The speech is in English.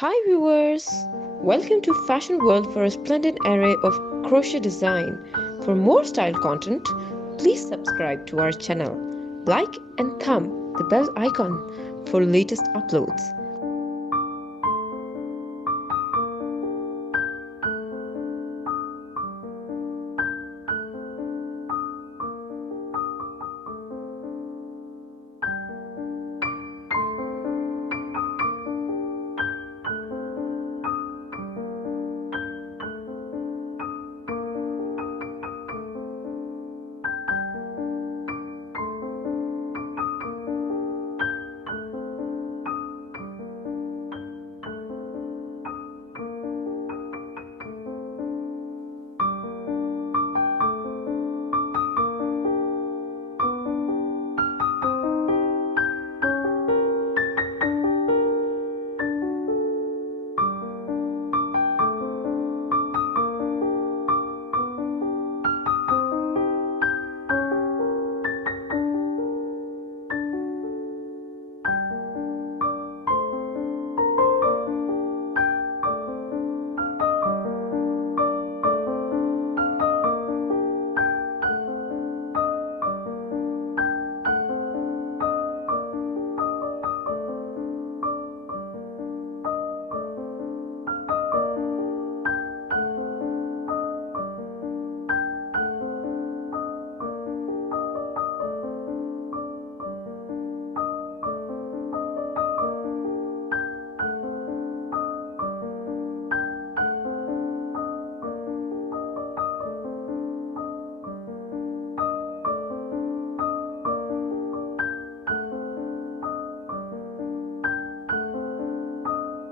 Hi viewers! Welcome to Fashion World for a splendid array of crochet design. For more style content, please subscribe to our channel. Like and thumb the bell icon for latest uploads.